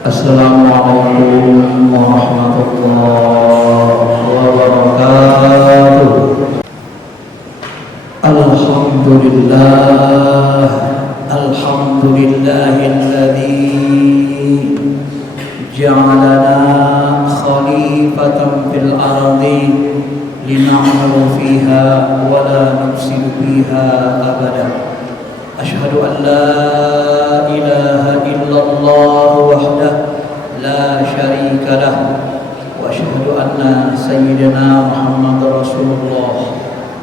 Assalamualaikum warahmatullahi wabarakatuh. Alhamdulillah, alhamdulillahilladzi ja'alana khalifatan fil ardi lina'malu fiha wa la nufsidu fiha abada. Asyhadu an la ilaha illallah wahdahu la syarika lah wa asyhadu anna sayyidina Muhammadar Rasulullah.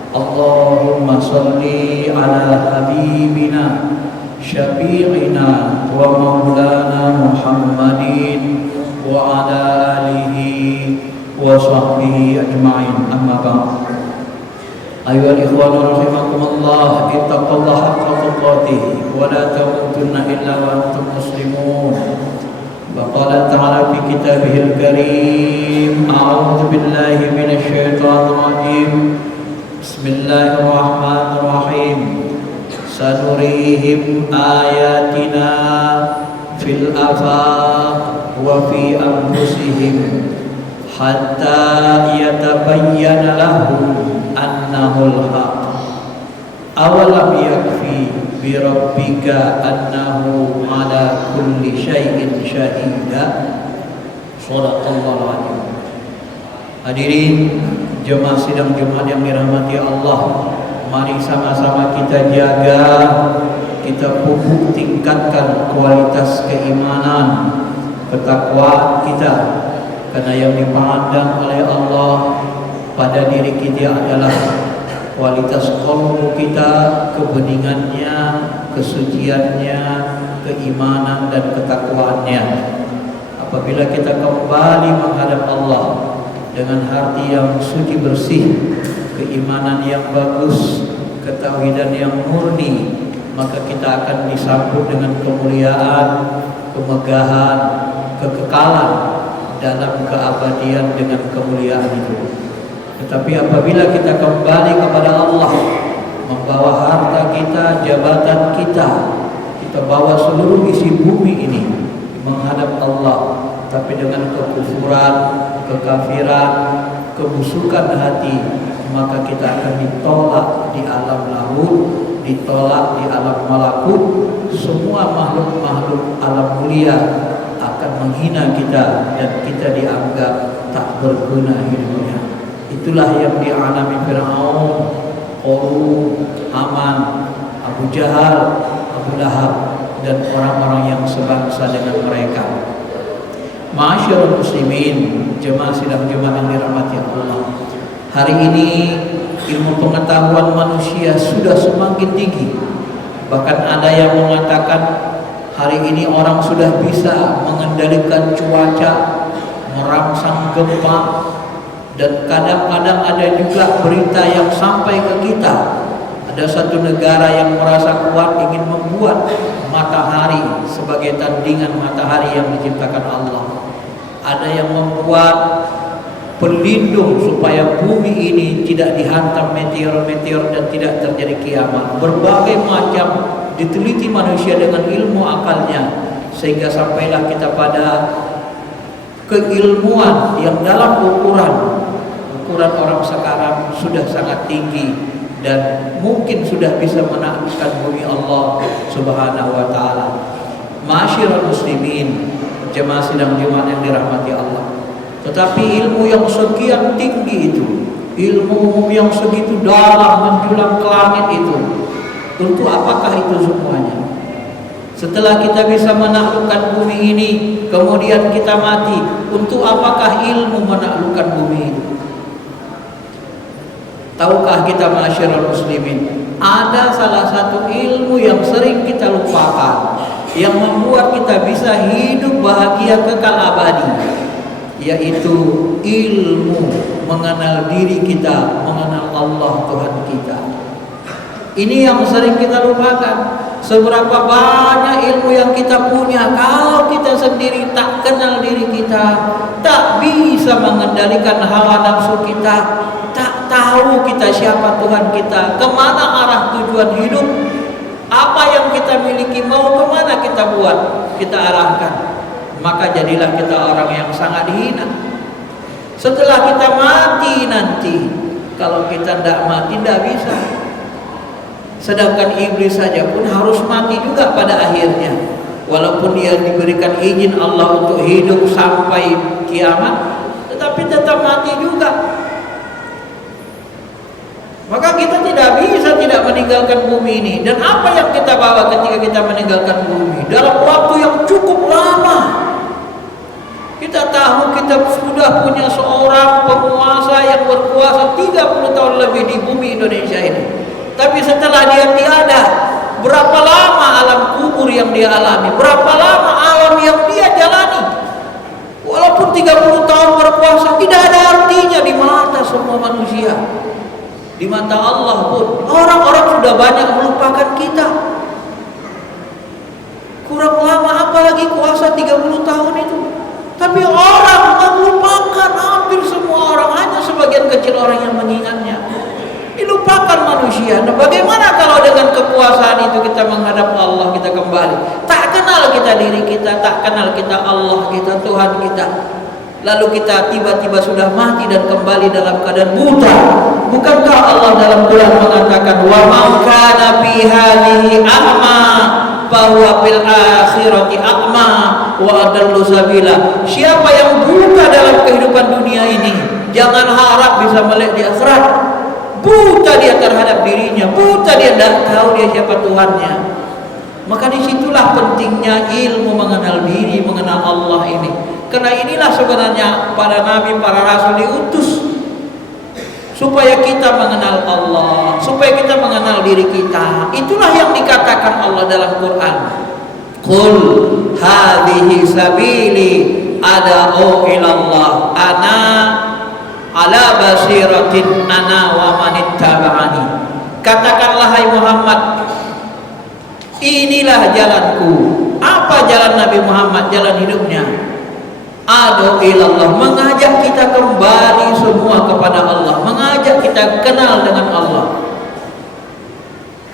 Allahumma salli ala habibina syafi'ina wa maulana Muhammadin wa ala alihi wa sahbihi ajma'in. Amma ba'd. Ayuhal ikhwanu rahimakumullah, ittaqullaha haqqa tuqatih wa la tamutunna illa wa antum muslimun. Wa qala ta'ala fi kitabihil karim, a'udzu billahi minasy syaithanir rajim. Bismillahirrahmanirrahim. Sanurihim ayatina fil afaq wa fi anfusihim hatta yatabayyana lahum annahul haq. Awalam yakfi bi rabbika annahu ala kulli syai'in syahida. Shadaqallahu alazim. Hadirin jemaah sidang Jumat yang dirahmati Allah, mari sama-sama kita jaga, kita pupuk tingkatkan kualitas keimanan, ketakwaan kita, karena yang dipandang oleh Allah pada diri kita adalah kualitas qalbu kita, kebeningannya, kesuciannya, keimanan dan ketakwaannya. Apabila kita kembali menghadap Allah dengan hati yang suci bersih, keimanan yang bagus, ketauhidan yang murni, maka kita akan disambut dengan kemuliaan, kemegahan, kekekalan dalam keabadian dengan kemuliaan itu. Tetapi apabila kita kembali kepada Allah, membawa harta kita, jabatan kita, kita bawa seluruh isi bumi ini menghadap Allah, tapi dengan kekufuran, kekafiran, kebusukan hati, maka kita akan ditolak di alam lahud, ditolak di alam malakut. Semua makhluk-makhluk alam mulia akan menghina kita dan kita dianggap tak berguna hidupnya. Itulah yang dialami Fir'aun, Qarun, Haman, Abu Jahal, Abu Lahab dan orang-orang yang sebangsa dengan mereka. Ma'asyiral muslimin, jemaah sidang Jumat yang dirahmati Allah. Hari ini ilmu pengetahuan manusia sudah semakin tinggi. Bahkan ada yang mengatakan hari ini orang sudah bisa mengendalikan cuaca, merangsang gempa, dan kadang-kadang ada juga berita yang sampai ke kita. Ada satu negara yang merasa kuat ingin membuat matahari sebagai tandingan matahari yang diciptakan Allah. Ada yang membuat pelindung supaya bumi ini tidak dihantam meteor-meteor dan tidak terjadi kiamat. Berbagai macam diteliti manusia dengan ilmu akalnya, sehingga sampailah kita pada keilmuan yang dalam ukuran orang sekarang sudah sangat tinggi dan mungkin sudah bisa menaklukkan bumi Allah Subhanahu wa taala. Ma'asyiral muslimin, jemaah sidang Jumat yang dirahmati Allah. Tetapi ilmu yang sekian tinggi itu, ilmu yang segitu dalam menjulang ke langit itu, untuk apakah itu semuanya? Setelah kita bisa menaklukkan bumi ini, kemudian kita mati, untuk apakah ilmu menaklukkan bumi itu? Tahukah kita ma'asyiral muslimin, ada salah satu ilmu yang sering kita lupakan, yang membuat kita bisa hidup bahagia kekal abadi, yaitu ilmu mengenal diri kita, mengenal Allah Tuhan kita. Ini yang sering kita lupakan. Seberapa banyak ilmu yang kita punya, kalau kita sendiri tak kenal diri kita, tak bisa mengendalikan hawa nafsu kita, tak tahu kita siapa Tuhan kita, kemana arah tujuan hidup, apa yang kita miliki, mau kemana kita buat, kita arahkan, maka jadilah kita orang yang sangat hina. Setelah kita mati nanti, kalau kita tidak mati tidak bisa. Sedangkan iblis saja pun harus mati juga pada akhirnya. Walaupun dia diberikan izin Allah untuk hidup sampai kiamat, tetapi tetap mati juga. Maka kita tidak bisa tidak meninggalkan bumi ini. Dan apa yang kita bawa ketika kita meninggalkan bumi? Dalam waktu yang cukup lama. Kita tahu kita sudah punya seorang penguasa yang berkuasa 30 tahun lebih di bumi Indonesia ini. Tapi setelah dia tiada, berapa lama alam kubur yang dia alami? Berapa lama alam yang dia jalani? Walaupun 30 tahun berkuasa, tidak ada artinya di mata semua manusia. Di mata Allah pun orang-orang sudah banyak melupakan kita. Kurang lama apalagi kuasa 30 tahun itu. Tapi orang melupakan, hampir semua orang, hanya sebagian kecil orang yang mengingatnya. Dilupakan manusia. Nah, bagaimana kalau dengan kekuasaan itu kita menghadap Allah, kita kembali? Tak kenal kita diri kita, tak kenal kita Allah kita, Tuhan kita. Lalu kita tiba-tiba sudah mati dan kembali dalam keadaan buta. Bukankah Allah dalam Quran mengatakan wa man kana fi hadhihi a'ma bahwa fil akhirati a'ma wa adallu sabila. Siapa yang buta dalam kehidupan dunia ini, jangan harap bisa melek di akhirat. Buta dia terhadap dirinya, buta dia tidak tahu dia siapa Tuhannya. Maka disitulah pentingnya ilmu mengenal diri, mengenal Allah ini. Karena inilah sebenarnya para nabi, para rasul diutus supaya kita mengenal Allah, supaya kita mengenal diri kita. Itulah yang dikatakan Allah dalam Quran. Qul hadhihi sabili ad'u ilallah ana ala basiratin ana wa manittaba'ani. Katakanlah hai Muhammad, inilah jalanku. Apa jalan Nabi Muhammad? Jalan hidupnya ad'u ilallah, mengajak kita kembali semua kepada Allah, mengajak kita kenal dengan Allah.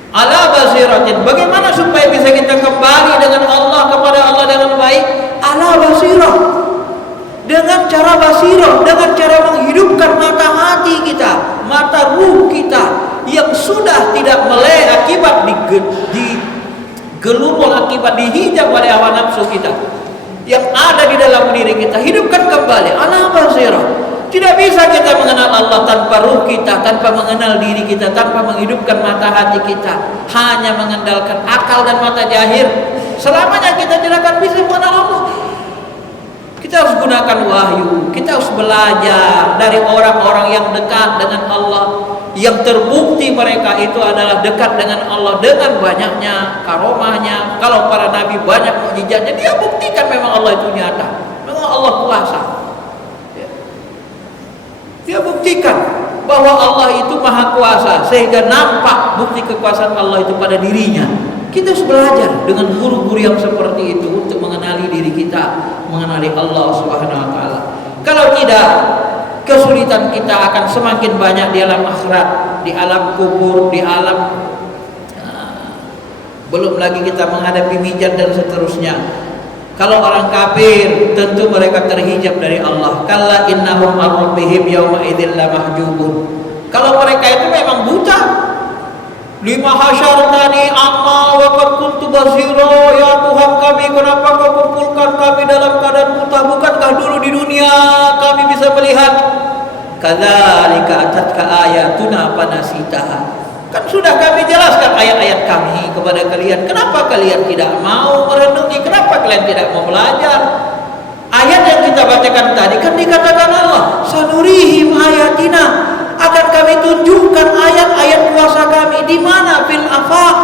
Ala basiratin, bagaimana supaya bisa kita kembali dengan Allah, kepada Allah dengan baik? Ala basirah, dengan cara basirah, dengan cara menghidupkan mata hati kita, mata ruh kita yang sudah tidak melek akibat digelumul, akibat dihijab oleh hawa nafsu kita yang ada di dalam diri kita. Hidupkan kembali ala basirah. Tidak bisa kita mengenal Allah tanpa ruh kita, tanpa mengenal diri kita, tanpa menghidupkan mata hati kita. Hanya mengandalkan akal dan mata jahir, selamanya kita tidak akan bisa mengenal Allah. Kita harus gunakan wahyu, kita harus belajar dari orang-orang yang dekat dengan Allah, yang terbukti mereka itu adalah dekat dengan Allah dengan banyaknya karomahnya. Kalau para nabi banyak mukjizatnya, dia buktikan memang Allah itu nyata, memang Allah kuasa. Dia buktikan bahwa Allah itu maha kuasa, sehingga nampak bukti kekuasaan Allah itu pada dirinya. Kita harus belajar dengan guru-guru yang seperti itu untuk mengenali diri kita, mengenali Allah Subhanahu wa taala. Kalau tidak, kesulitan kita akan semakin banyak di alam akhirat, di alam kubur, di alam belum lagi kita menghadapi mizan dan seterusnya. Kalau orang kafir, tentu mereka terhijab dari Allah. Kalla innahum ar-rabbihim yawma idzil lamahjubun. Kalau mereka itu memang buta. Lima hasyartani amma wa qad kuntu basira, ya Tuhan kami, kenapa kau kumpulkan kami dalam keadaan buta? Bukankah dulu di dunia kami bisa melihat? Kadzalika atatka ayatuna fanasitaha. Kan sudah kami jelaskan ayat-ayat kami kepada kalian. Kenapa kalian tidak mau merenungi? Kenapa kalian tidak mau belajar? Ayat yang kita bacakan tadi kan dikatakan Allah, sanurihim ayatina, akan kami tunjukkan ayat-ayat kuasa kami. Di mana? Fil afaq,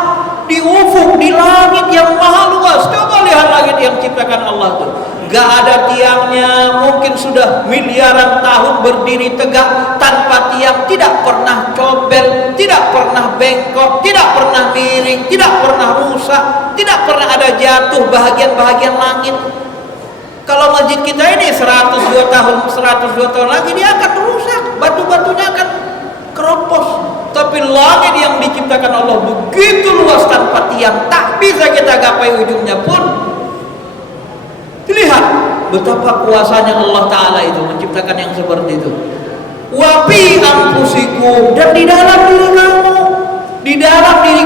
di ufuk, di langit yang maha luas. Coba lihat langit yang ciptakan Allah tuh, gak ada tiangnya, mungkin sudah miliaran tahun berdiri tegak tanpa tiang, tidak pernah cobel, tidak pernah bengkok, tidak pernah miring, tidak pernah rusak, tidak pernah ada jatuh bahagian-bahagian langit. Kalau masjid kita ini 102 tahun lagi dia akan rusak, batu-batunya akan keropos. Tapi langit yang diciptakan Allah begitu luas tanpa tiang, tak bisa kita gapai ujungnya pun. Lihat betapa kuasanya Allah Ta'ala itu menciptakan yang seperti itu. Wa fi anfusikum, dan di dalam diri kamu. Di dalam diri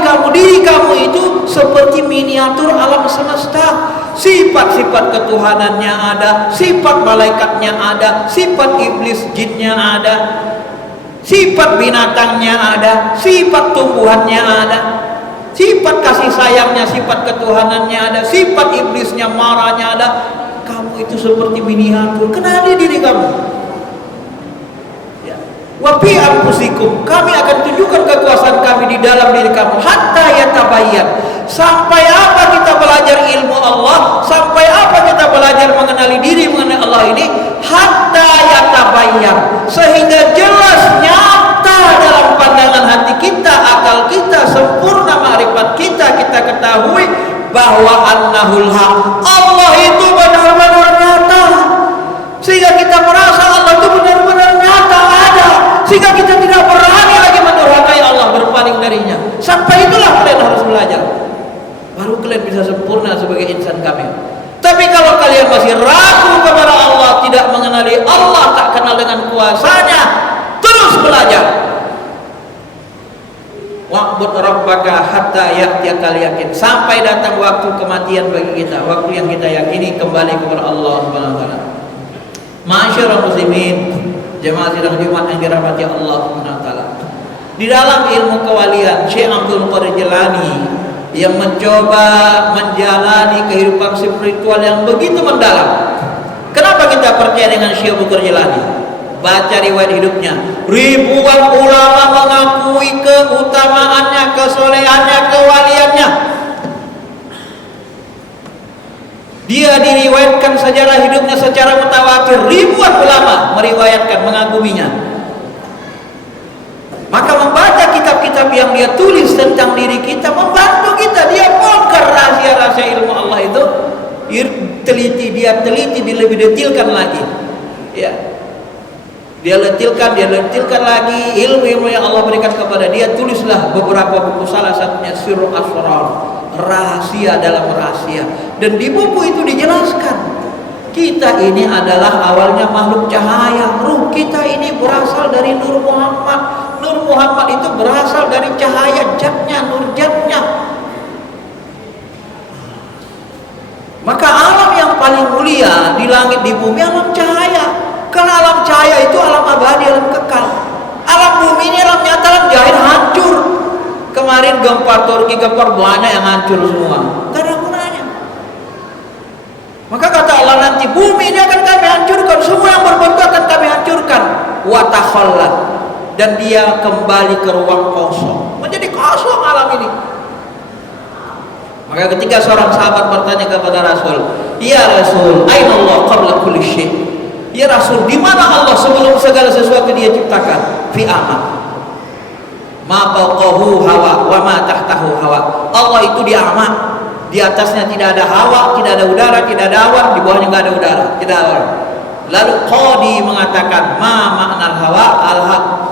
kamu itu seperti miniatur alam semesta. Sifat-sifat ketuhanannya ada, sifat malaikatnya ada, sifat iblis jinnya ada, sifat binatangnya ada, sifat tumbuhannya ada, sifat kasih sayangnya, sifat ketuhanannya ada, sifat iblisnya marahnya ada. Kamu itu seperti miniatur, kenali diri kamu. Wa fi anfusikum, kami akan tunjukkan kekuasaan kami di dalam diri kamu. Hatta yatabayyan, sampai apa kita belajar ilmu Allah, sampai apa kita belajar mengenali diri, mengenai Allah ini. Hatta yatabayyan, sehingga jelas nyata dalam pandangan hati kita, akal kita, sempurna ma'rifat kita, kita ketahui bahwa annahul haq, Allah itu benar-benar nyata, sehingga kita merasa Allah itu benar-benar nyata ada, sehingga kita tidak berani lagi mendurhakai Allah, berpaling darinya. Sampai itulah kalian harus belajar, baru kalian bisa sempurna sebagai insan kamil. Tapi kalau kalian masih ragu kepada Allah, tidak mengenali Allah, tak kenal dengan kuasanya, terus belajar. Wa'bud rabbaka hatta ya'tiyakal yakin, sampai datang waktu kematian bagi kita, waktu yang kita yakini kembali kepada Allah Subhanahu wa taala. Ma'asyiral muslimin, jemaah sidang Jumat yang dirahmati Allah Subhanahu wa taala. Di dalam ilmu kewalian, Syekh Abdul Qadir Jilani yang mencoba menjalani kehidupan spiritual yang begitu mendalam. Kenapa kita percaya dengan Syekh Abdul Qadir Jilani? Baca riwayat hidupnya. Ribuan ulama mengakui keutamaannya, kesolehannya, kewaliannya. Dia diriwayatkan sejarah hidupnya secara mutawatir. Ribuan ulama meriwayatkan, mengaguminya. Maka membaca kitab-kitab yang dia tulis tentang diri kita membantu kita. Dia bongkar rahasia-rahasia ilmu Allah itu. Dia teliti, lebih detilkan lagi. Ya. Dia letilkan lagi ilmu-ilmu yang Allah berikan kepada dia. Tulislah beberapa buku, salah satunya Sirrul Asrar, rahasia dalam rahasia. Dan di buku itu dijelaskan, kita ini adalah awalnya makhluk cahaya. Ruh kita ini berasal dari Nur Muhammad. Nur Muhammad itu berasal dari cahaya jatnya, nur jatnya. Maka alam yang paling mulia di langit, di bumi, alam cahaya. Karena alam cahaya itu alam abadi, alam kekal. Alam bumi ini alam nyata, alam jahil hancur. Kemarin gempa Turki, gempa banyak yang hancur semua. Gak ada gunanya. Maka kata Allah, nanti bumi ini akan kami hancurkan, semua yang berbentuk akan kami hancurkan. Wa takhallat, dan dia kembali ke ruang kosong, menjadi kosong alam ini. Maka ketika seorang sahabat bertanya kepada Rasul, "Ya Rasul, aina Allah qabla kulli syai'?" Ya Rasul, di mana Allah sebelum segala sesuatu dia ciptakan? Fi ama. Ma fawqahu hawa wa ma tahtahu hawa. Allah itu di ama. Di atasnya tidak ada hawa, tidak ada udara, tidak ada awan, di bawahnya enggak ada udara, tidak ada awan. Lalu Qadi mengatakan, ma makna hawa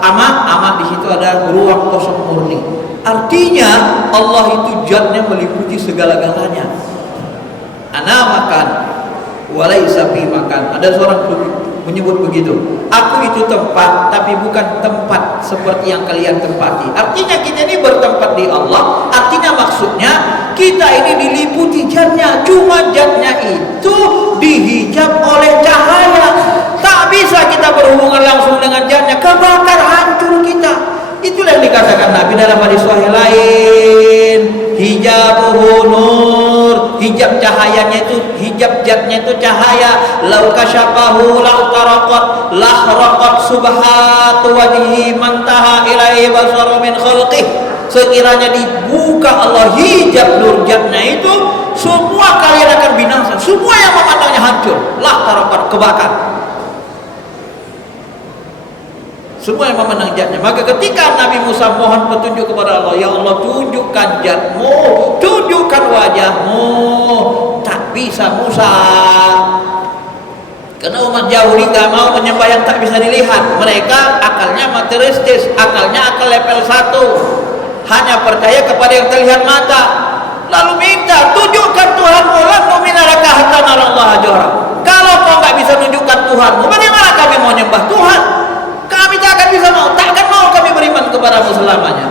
ama di situ ada ruang kosong murni. Artinya Allah itu zatnya meliputi segala-galanya. Ana makan, walaysa fi makan. Ada seorang menyebut begitu. Aku itu tempat, tapi bukan tempat seperti yang kalian tempati. Artinya kita ini bertempat di Allah. Artinya maksudnya kita ini diliputi zatnya. Cuma zatnya itu dihijab oleh cahaya. Tak bisa kita berhubungan langsung dengan zatnya. Kebakar, hancur kita. Itulah yang dikatakan Nabi dalam hadis sahih lain. Hijabuhu nur, hijab cahayanya itu, hijab zatnya itu cahaya. Lau kasyafahu lau taraqat lahraqat subhatu wajhi mantaha ilaihi basaru min khalqih. Sekiranya dibuka Allah hijab nur zatnya itu, semua kalian akan binasa, semua yang memandangnya hancur. Lah taraqat, kebakar. Semua yang memandang zatnya. Maka ketika Nabi Musa mohon petunjuk kepada Allah, ya Allah tunjukkan zatmu, tunjukkan wajahmu. Tak bisa Musa, karena umat Yahudi gak mau menyembah yang tak bisa dilihat. Mereka akalnya materialistis, akalnya akal level 1, hanya percaya kepada yang terlihat mata. Lalu minta tunjukkan Tuhanmu, lan nu'mina laka hatta nara Allah jahra. Kalau engkau nggak bisa menunjukkan Tuhanmu, bagaimana kami mau nyembah Tuhan? Kami tak akan bisa mau, tak akan mau kami beriman kepadamu selamanya.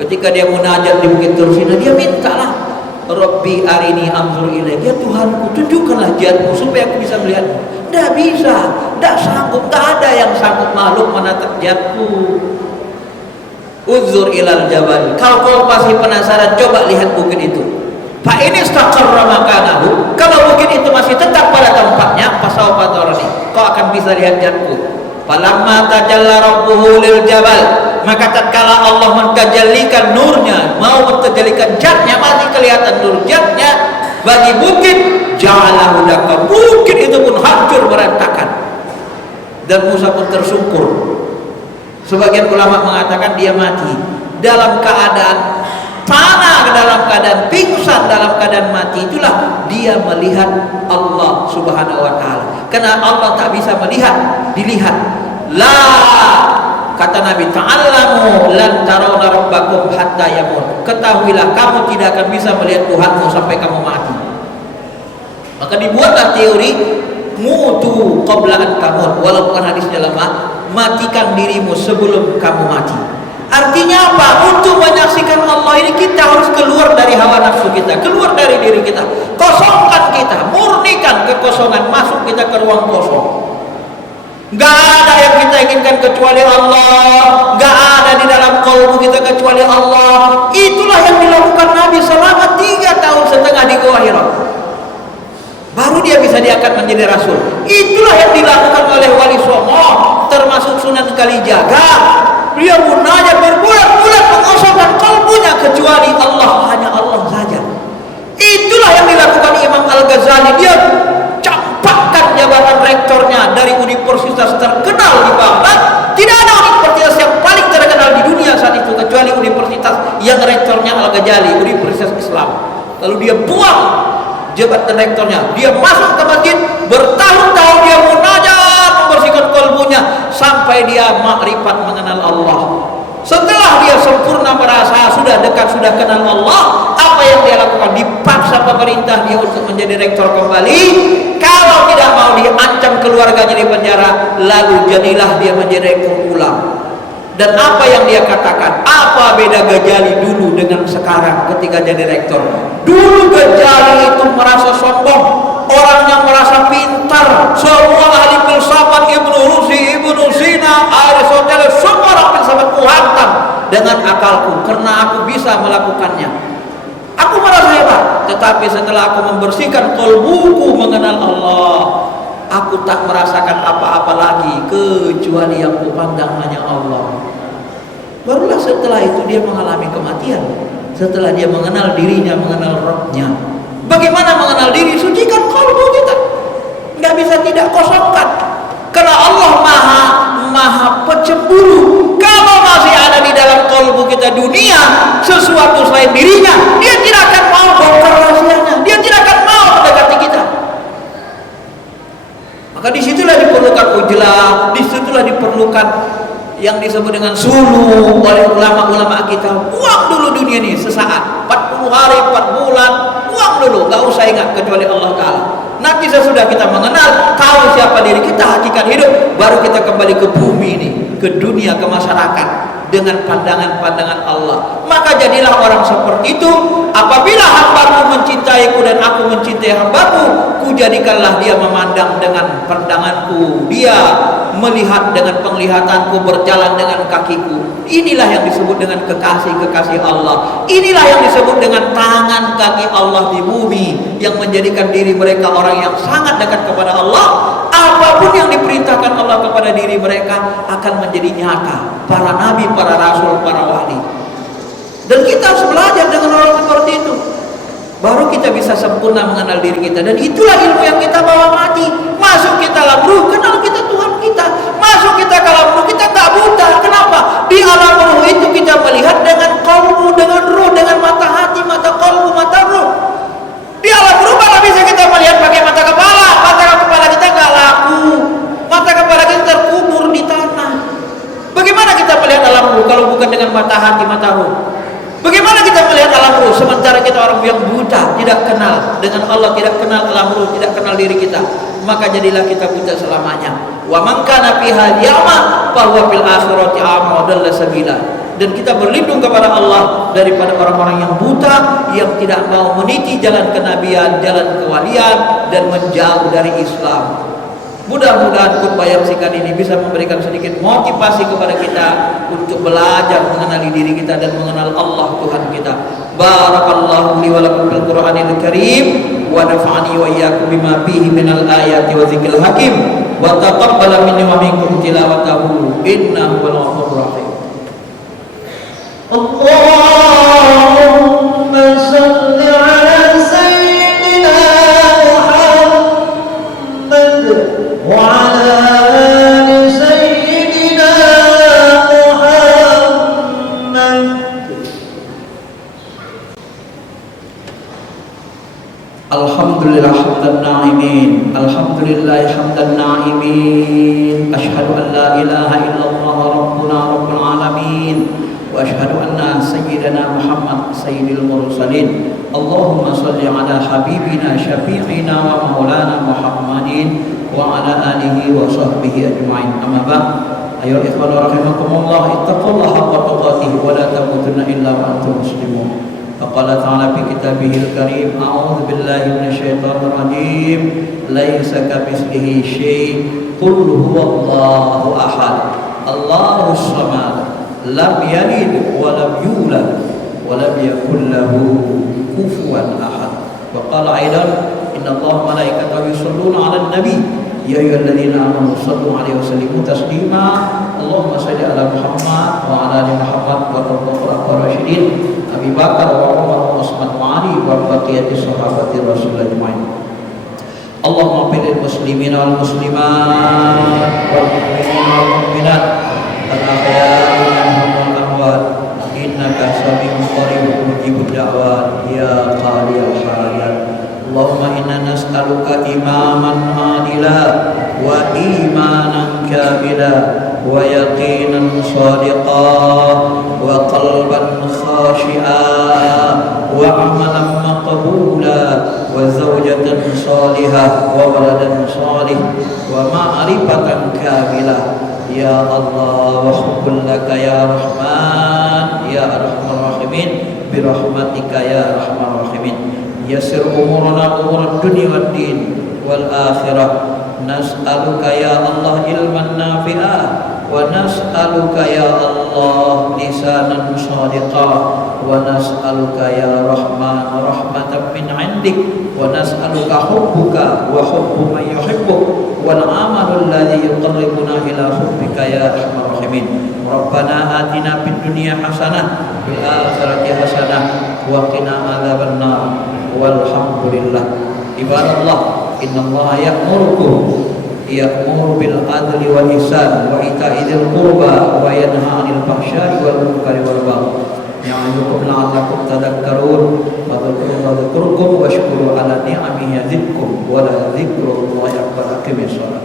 Ketika dia munajat di Bukit Tursina, dia mintalah, Rabbi arini anzur ilaik, ya Tuhanku, tunjukkanlah jihadmu supaya aku bisa melihatmu. Tidak bisa, tidak sanggup, tak ada yang sanggup makhluk menatap jihadku. Uzur ilal jabal, kalau kau masih penasaran, coba lihat bukit itu. Fa ini istaqarra makanahu, kalau bukit itu masih tetap pada tempatnya, fasawfa tarani, kau akan bisa lihat jihadku. Falamma tajalla rabbuhu lil jabal, maka tatkala Allah mentajallikan nurnya, mau mentajallikan jatnya, masih kelihatan nur jatnya bagi bukit, ja'alahu dakka, bukit itu pun hancur berantakan. Dan Musa pun tersungkur. Sebagian ulama mengatakan dia mati dalam keadaan panah, dalam keadaan pingsan, dalam keadaan mati. Itulah dia melihat Allah Subhanahu wa taala. Karena Allah tak bisa dilihat. La, kata Nabi, ta'allamu lan tarawna rabbakum hatta yamut. Ketahuilah kamu tidak akan bisa melihat Tuhanmu sampai kamu mati. Maka dibuatlah teori mutu qabla an tamut, walaupun hadisnya lemah, matikan dirimu sebelum kamu mati. Artinya apa? Untuk menyaksikan Allah ini kita harus keluar dari hawa nafsu kita, keluar dari diri kita, kosongkan kita, murnikan kekosongan, masuk kita ke ruang kosong. Gak ada yang kita inginkan kecuali Allah, gak ada di dalam kalbu kita kecuali Allah. Itulah yang dilakukan Nabi selama 3,5 tahun di Gua Hira. Baru dia bisa diangkat menjadi rasul. Itulah yang dilakukan oleh Wali Songo, termasuk Sunan Kalijaga. Dia munajat berbulan-bulan mengosongkan kalbunya kecuali Allah, hanya Allah saja. Itulah yang dilakukan Imam Al-Ghazali. Dia campakkan jabatan rektornya dari universitas terkenal di Baghdad. Tidak ada universitas yang paling terkenal di dunia saat itu kecuali universitas yang rektornya Al-Ghazali, Universitas Islam. Lalu dia buang jabatan rektornya, dia masuk ke masjid, bertahun-tahun dia munajat membersihkan kalbunya sampai dia makrifat mengenal Allah. Setelah dia sempurna merasa sudah dekat, sudah kenal Allah, apa yang dia lakukan? Dipaksa pemerintah dia untuk menjadi rektor kembali. Kalau tidak mau, diancam keluarganya di penjara. Lalu jadilah dia menjadi rektor ulang. Dan apa yang dia katakan? Apa beda Ghazali dulu dengan sekarang ketika jadi rektor? Dulu Ghazali itu merasa sombong, orang yang merasa pintar. Semua ahli filsafat, Ibnu Rushdi, Ibnu Sina, Aristoteles, semua orang filsafat kuhantam dengan akalku karena aku bisa melakukannya. Aku merasa hebat. Tetapi setelah aku membersihkan kalbuku mengenal Allah, aku tak merasakan apa-apa lagi kecuali yang kupandang hanya Allah. Barulah setelah itu dia mengalami kematian. Setelah dia mengenal dirinya, mengenal Rabbnya. Bagaimana mengenal diri? Sucikan kalbu kita. Nggak bisa tidak kosongkan. Karena Allah maha pencemburu. Kalau masih ada di dalam kalbu kita dunia, sesuatu selain dirinya, dia tidak akan mau bongkar rahasianya. Dia tidak akan mau mendekati kita. Maka disitulah diperlukan ujlah, disitulah diperlukan yang disebut dengan suluh oleh ulama-ulama kita. Buang dulu dunia ini sesaat, 40 hari, 4 bulan, buang dulu, gak usah ingat kecuali Allah Ta'ala. Nanti sesudah kita mengenal, tahu siapa diri kita, hakikat hidup, baru kita kembali ke bumi ini, ke dunia, ke masyarakat dengan pandangan-pandangan Allah. Maka jadilah orang seperti itu. Apabila hambaku mencintaiku dan aku mencintai hambaku, ku jadikanlah dia memandang dengan pandanganku, dia melihat dengan penglihatanku, berjalan dengan kakiku. Inilah yang disebut dengan kekasih-kekasih Allah. Inilah yang disebut dengan tangan kaki Allah di bumi, yang menjadikan diri mereka orang yang sangat dekat kepada Allah. Apapun yang diperintahkan Allah kepada diri mereka akan menjadi nyata. Para nabi, para rasul, para wali. Dan kita harus belajar dengan orang seperti itu. Baru kita bisa sempurna mengenal diri kita. Dan itulah ilmu yang kita bawa mati. Masuk kita dalam ruh, kenal kita Tuhan kita. Masuk kita ke dalam ruh, kita tak buta. Kenapa? Di alam ruh itu kita melihat dengan kalbu, dengan ruh, dengan mata hati, mata kalbu, mata ruh. Di alam ruh mana bisa kita melihat pakai mata kepala. Mata kepala kita gak laku. Mata kepala kita terkubur di tanah. Bagaimana kita melihat alam ruh kalau bukan dengan mata hati, mata ruh? Bagaimana kita melihat alam ruh? sementara kita orang yang buta, tidak kenal dengan Allah, tidak kenal alam ruh, tidak kenal diri kita, maka jadilah kita buta selamanya. Wa man kana fi hadhihi a'ma fa huwa fil akhirati a'ma wa dalla sabila. Dan kita berlindung kepada Allah daripada orang-orang yang buta, yang tidak mau meniti jalan kenabian, jalan kewalian, dan menjauh dari Islam. Mudah-mudahan khutbah yang singkat ini bisa memberikan sedikit motivasi kepada kita untuk belajar mengenali diri kita dan mengenal Allah Tuhan kita. Barakallahu li wa lakum fil Qur'anil Karim wa nafa'ani wa iyyakum bima fihi minal ayati wa dzikril hakim wa taqabbala minni wa minkum tilawatahu innahu wal ghafurur rahim. Allahumma shalli ala sayyidina Muhammad wa ala ali sayyidina Muhammad. Alhamdulillah hamdan na'imin, alhamdulillah hamdan na'imin, asyhadu an la ilaha illallah rabbuna rabbul alamin, wa asyhadu anna sayyidina Muhammad sayyidil mursalin. Allahumma salli ala habibina syafi'ina wa maulana Muhammadin wa ala alihi wa sahbihi ajma'in. Amma ba'd. Ayyuhal ikhwan rahimakumullah, ittaqullaha haqqa tuqatih wa la tamutunna illa wa antum muslimun. Faqala ta'ala fi kitabihil karim, a'udzu billahi minasyaitonir rajim, laisa kamitslihi syai', qul huwallahu ahad, Allahus samad, lam yalid wa lam yulad wa lam yakul lahu kufuwan ahad. Wa qala aidan, innallaha wa malaikatahu yusholluna 'alan nabi, ya ayyuhalladzina amanu shallu 'alaihi wa sallimu taslima. Allahumma shalli ala Muhammad wa ala ali Muhammad wa khulafa'ir rasyidin Abi Bakar wa Umar wa Utsman wa Ali wa baqiyati sahabati Rasulullah ajma'in. Allahumma fil muslimin wal muslimat wal mu'minin wal mu'minat al ahya'i minhum wal amwat innaka sami'un qaribun mujibud da'wat ya qadiyal hajat. Allahumma inna nas'aluka imaman adila wa imanan kamila wa yaqinan sadiqan wa qalban khashi'an wa amalan maqbula wa zawjatan salihah wa waladan salih wa ma'rifatan kamilah ya Allah wa hubbun laka ya Rahman ya Arhamar Rahimin bi rahmatika ya Arhamar Rahimin. Yassir umurana umurad dunya wad din wal akhirah. Nas'aluka ya Allah ilman nafi'ah wa nas'aluka ya Allah lisanan shadiqah wa nas'aluka ya Rahman rahmatan min 'indik wa nas'aluka hubbuka wa hubbu man yuhibbuk wal 'amalu alladhi yuqarribuna ila hubbika ya Arhamar Rahimin. Rabbana atina fid dunya hasanah fil akhirati hasanah wa qina adzaban nar. Walhamdulillah. Ibadallah, innallaha ya'muru bil adli wal ihsan wa ita'i dzil qurba wa yanha 'anil fahsya'i wal munkari wal baghi. Ya'idzukum la'allakum tadhakkarun. Fadhkurullaha yadhkurkum washkuru 'ala ni'amihi yazidkum wa la dzikrullahi akbar. Aqimis shalah.